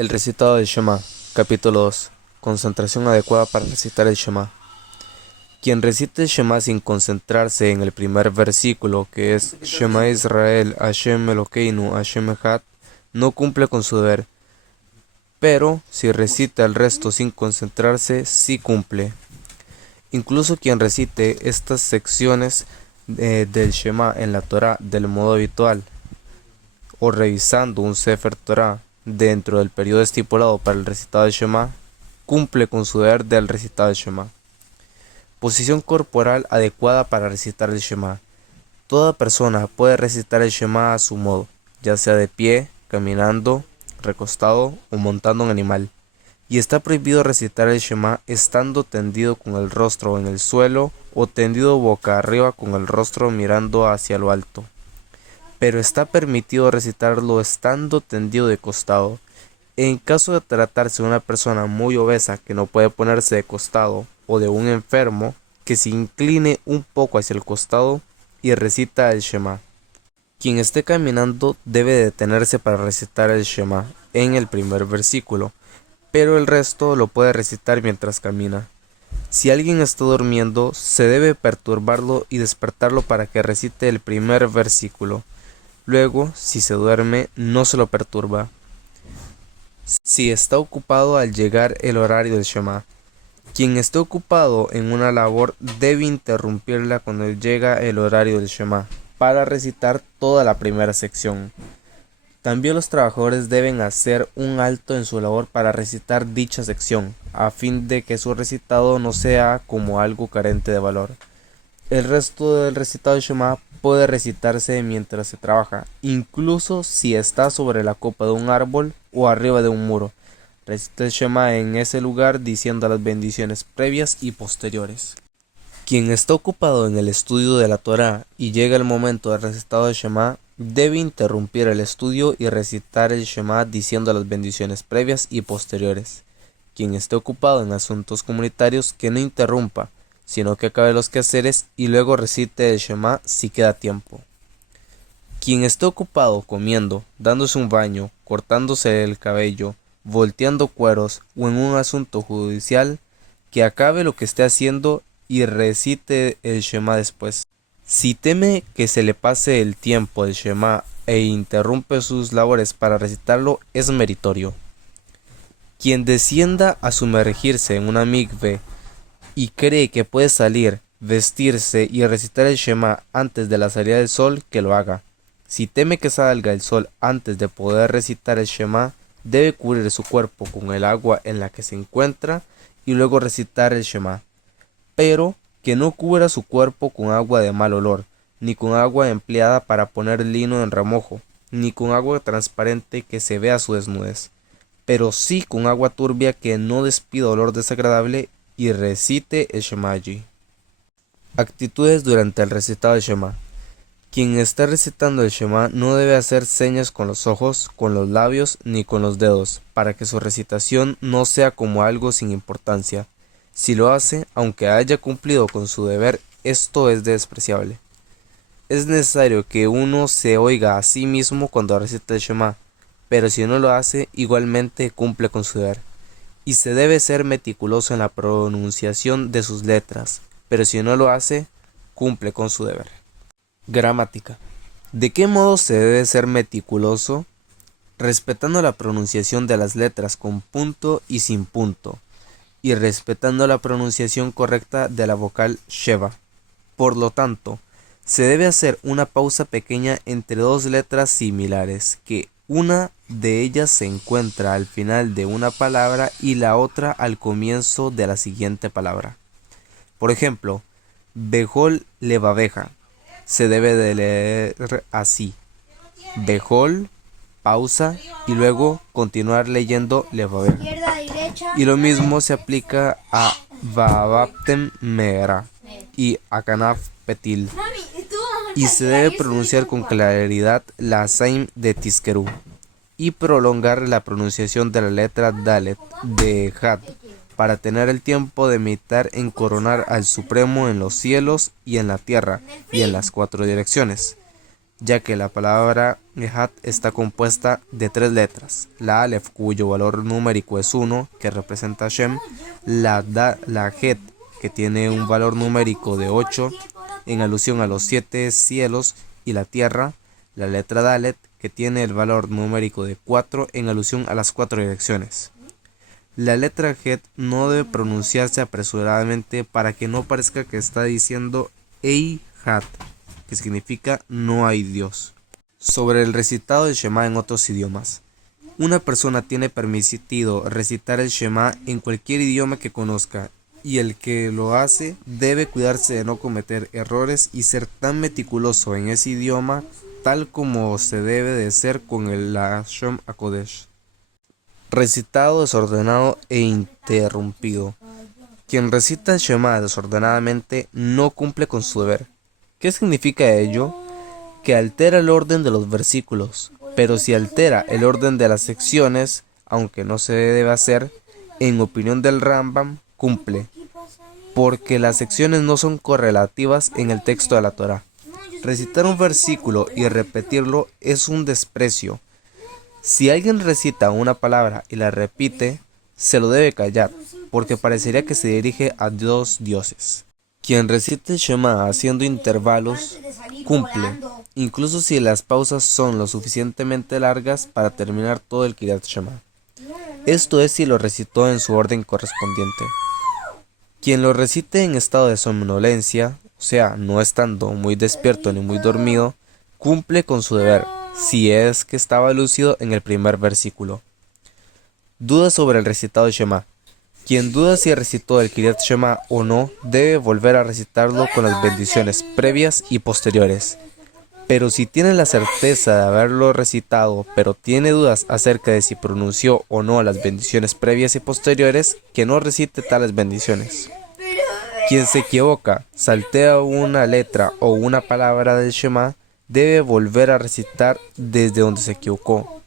El recitado del Shema, capítulo 2. Concentración adecuada para recitar el Shema. Quien recite el Shema sin concentrarse en el primer versículo, que es Shema Israel, Hashem Elokeinu, Hashem Echad, no cumple con su deber. Pero si recita el resto sin concentrarse, sí cumple. Incluso quien recite estas secciones del Shema en la Torah del modo habitual, o revisando un Sefer Torah dentro del periodo estipulado para el recitado del Shema, cumple con su deber del recitado del Shema. Posición corporal adecuada para recitar el Shema. Toda persona puede recitar el Shema a su modo, ya sea de pie, caminando, recostado o montando un animal. Y está prohibido recitar el Shema estando tendido con el rostro en el suelo o tendido boca arriba con el rostro mirando hacia lo alto. Pero está permitido recitarlo estando tendido de costado. En caso de tratarse de una persona muy obesa que no puede ponerse de costado o de un enfermo, que se incline un poco hacia el costado y recita el Shema. Quien esté caminando debe detenerse para recitar el Shema en el primer versículo, pero el resto lo puede recitar mientras camina. Si alguien está durmiendo, se debe perturbarlo y despertarlo para que recite el primer versículo. Luego, si se duerme, no se lo perturba. Si está ocupado al llegar el horario del Shema. Quien esté ocupado en una labor debe interrumpirla cuando llega el horario del Shema, para recitar toda la primera sección. También los trabajadores deben hacer un alto en su labor para recitar dicha sección, a fin de que su recitado no sea como algo carente de valor. El resto del recitado del Shema puede recitarse mientras se trabaja, incluso si está sobre la copa de un árbol o arriba de un muro. Recita el Shema en ese lugar diciendo las bendiciones previas y posteriores. Quien está ocupado en el estudio de la Torá y llega el momento del recitado del Shema, debe interrumpir el estudio y recitar el Shema diciendo las bendiciones previas y posteriores. Quien esté ocupado en asuntos comunitarios, que no interrumpa, sino que acabe los quehaceres y luego recite el Shema si queda tiempo. Quien esté ocupado comiendo, dándose un baño, cortándose el cabello, volteando cueros o en un asunto judicial, que acabe lo que esté haciendo y recite el Shema después. Si teme que se le pase el tiempo del Shema e interrumpe sus labores para recitarlo, es meritorio. Quien descienda a sumergirse en una mikve y cree que puede salir, vestirse y recitar el Shema antes de la salida del sol, que lo haga. Si teme que salga el sol antes de poder recitar el Shema, debe cubrir su cuerpo con el agua en la que se encuentra y luego recitar el Shema. Pero que no cubra su cuerpo con agua de mal olor, ni con agua empleada para poner lino en remojo, ni con agua transparente que se vea su desnudez, pero sí con agua turbia que no despida olor desagradable, y recite el Shema allí. Actitudes durante el recitado del Shema. Quien está recitando el Shema no debe hacer señas con los ojos, con los labios ni con los dedos, para que su recitación no sea como algo sin importancia. Si lo hace, aunque haya cumplido con su deber, esto es despreciable. Es necesario que uno se oiga a sí mismo cuando recita el Shema, pero si no lo hace, igualmente cumple con su deber. Y se debe ser meticuloso en la pronunciación de sus letras, pero si no lo hace, cumple con su deber. Gramática. ¿De qué modo se debe ser meticuloso? Respetando la pronunciación de las letras con punto y sin punto, y respetando la pronunciación correcta de la vocal Sheva. Por lo tanto, se debe hacer una pausa pequeña entre dos letras similares, que una de ellas se encuentra al final de una palabra y la otra al comienzo de la siguiente palabra. Por ejemplo, Behol Levabeja se debe de leer así: Behol, pausa y luego continuar leyendo Levabeja. Y lo mismo se aplica a Vavaptem Mera y a Kanaf Petil. Y se debe pronunciar con claridad la Saim de Tiskerú y prolongar la pronunciación de la letra Dalet de Had para tener el tiempo de meditar en coronar al Supremo en los cielos y en la tierra y en las cuatro direcciones, ya que la palabra Ejat está compuesta de 3 letras, la Aleph, cuyo valor numérico es 1, que representa a Hashem, la Het, que tiene un valor numérico de 8, en alusión a los 7 cielos y la tierra, la letra Dalet, que tiene el valor numérico de 4, en alusión a las 4 direcciones. La letra Het no debe pronunciarse apresuradamente para que no parezca que está diciendo Ei Hat, que significa no hay Dios. Sobre el recitado del Shema en otros idiomas. Una persona tiene permitido recitar el Shema en cualquier idioma que conozca, y el que lo hace debe cuidarse de no cometer errores y ser tan meticuloso en ese idioma tal como se debe de ser con el Lashon HaKodesh. Recitado desordenado e interrumpido. Quien recita el Shema desordenadamente no cumple con su deber. ¿Qué significa ello? Que altera el orden de los versículos, pero si altera el orden de las secciones, aunque no se debe hacer, en opinión del Rambam, cumple, porque las secciones no son correlativas en el texto de la Torá. Recitar un versículo y repetirlo es un desprecio. Si alguien recita una palabra y la repite, se lo debe callar, porque parecería que se dirige a 2 dioses. Quien recite el Shema haciendo intervalos, cumple, incluso si las pausas son lo suficientemente largas para terminar todo el Kriyat Shema. Esto es si lo recitó en su orden correspondiente. Quien lo recite en estado de somnolencia, o sea, no estando muy despierto ni muy dormido, cumple con su deber, si es que estaba lúcido en el primer versículo. Dudas sobre el recitado del Shema. Quien duda si recitó el Kriyat Shema o no, debe volver a recitarlo con las bendiciones previas y posteriores. Pero si tiene la certeza de haberlo recitado, pero tiene dudas acerca de si pronunció o no las bendiciones previas y posteriores, que no recite tales bendiciones. Quien se equivoca, saltea una letra o una palabra del Shema, debe volver a recitar desde donde se equivocó.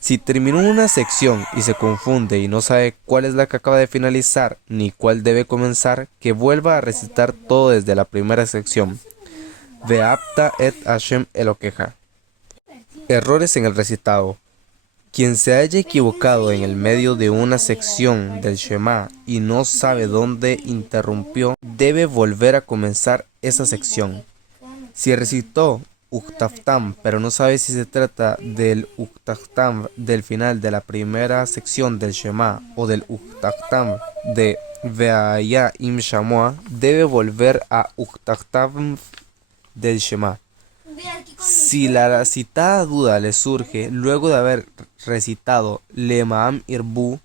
Si terminó una sección y se confunde y no sabe cuál es la que acaba de finalizar ni cuál debe comenzar, que vuelva a recitar todo desde la primera sección. Ve'apta et Hashem Elokeja. Errores en el recitado. Quien se haya equivocado en el medio de una sección del Shema y no sabe dónde interrumpió, debe volver a comenzar esa sección. Si recitó Uktaftam, pero no sabe si se trata del Uktaftam del final de la primera sección del Shema o del Uktaftam de Ve'aya im Shamoa, debe volver a Uktaftam del Shema. Si la citada duda le surge luego de haber recitado Lemaam Irbu,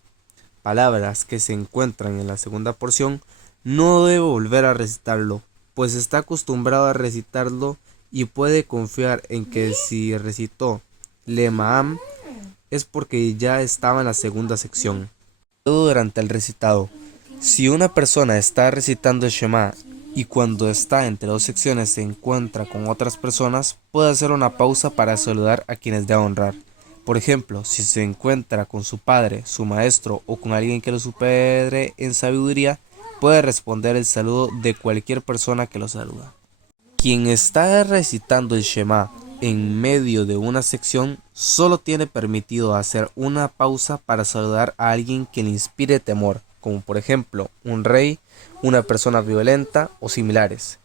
palabras que se encuentran en la segunda porción, no debe volver a recitarlo, pues está acostumbrado a recitarlo y puede confiar en que si recitó Lemaam es porque ya estaba en la segunda sección. Todo durante el recitado. Si una persona está recitando el Shema y cuando está entre 2 secciones se encuentra con otras personas, puede hacer una pausa para saludar a quienes debe honrar. Por ejemplo, si se encuentra con su padre, su maestro o con alguien que lo supere en sabiduría, puede responder el saludo de cualquier persona que lo saluda. Quien está recitando el Shema en medio de una sección solo tiene permitido hacer una pausa para saludar a alguien que le inspire temor, como por ejemplo un rey, una persona violenta o similares.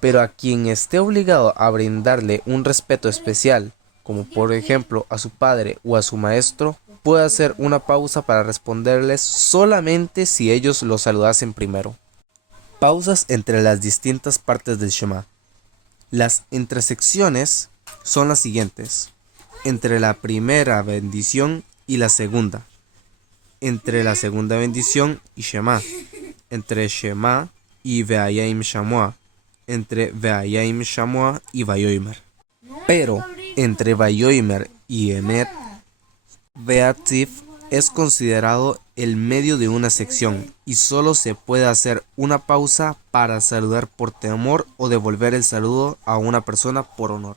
Pero a quien esté obligado a brindarle un respeto especial, como por ejemplo a su padre o a su maestro, puede hacer una pausa para responderles solamente si ellos lo saludasen primero. Pausas entre las distintas partes del Shema. Las entresecciones son las siguientes: entre la primera bendición y la segunda, entre la segunda bendición y Shema, entre Shema y Ve'aya im Shamoa, entre Ve'aya im Shamoa y Vayomer. Pero entre Vayomer y Emet, Beatif es considerado el medio de una sección y solo se puede hacer una pausa para saludar por temor o devolver el saludo a una persona por honor.